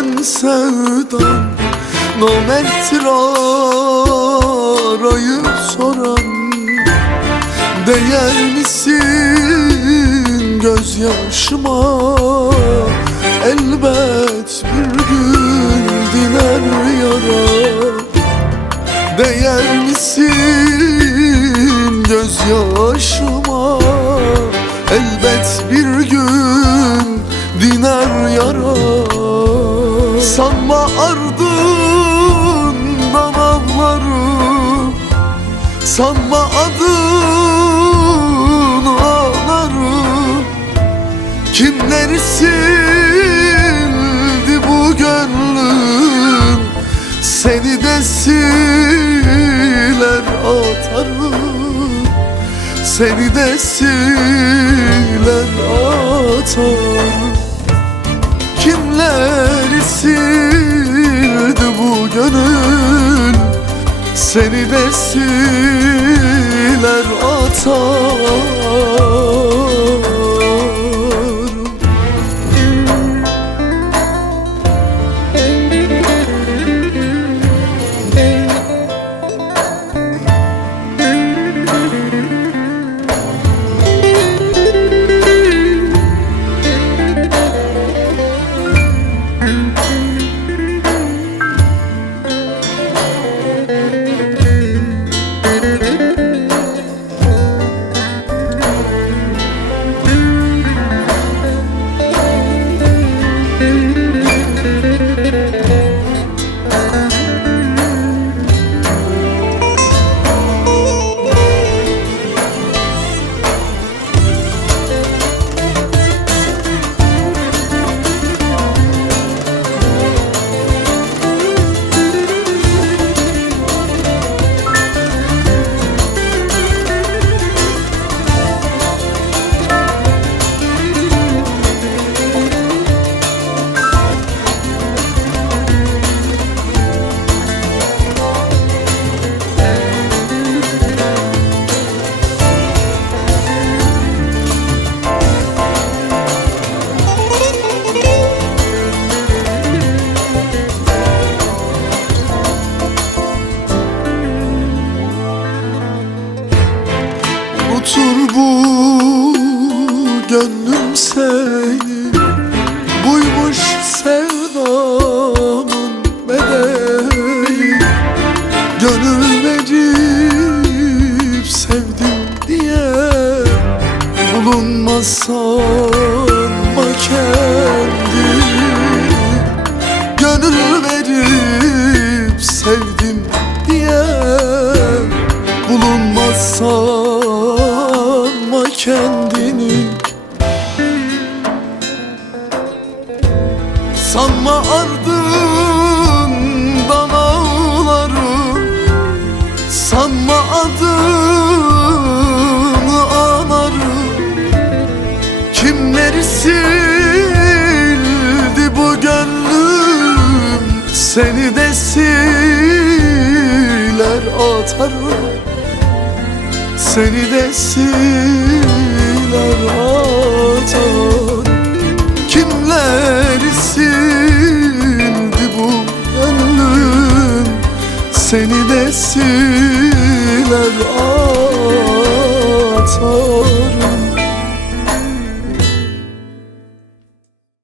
biten sevdan, namerttir arayıp soran. Değer misin gözyaşıma? Elbet bir gün diner yara. Değer misin gözyaşıma? Elbet bir gün diner yara. Sanma ardından ağlarım, sanma adını ağlarım. Kimler sildi bu gönlüm, seni de siler atarım. Seni de siler atarım. Kimler sildi bu gönül, seni de siler atarım. Unutur bu gönlüm seni, buymuş sevdamın bedeli. Gönül verip sevdim diye bulunmaz sanma kendini. Gönül verip sevdim diye bulunmaz sanma kendini. Sanma ardından ağlarım, sanma adını ağlarım. Kimleri sildi bu gönlüm, seni de siler atarım. Seni de siler atarım. Kimleri sildi bu gönlüm, seni de siler atarım.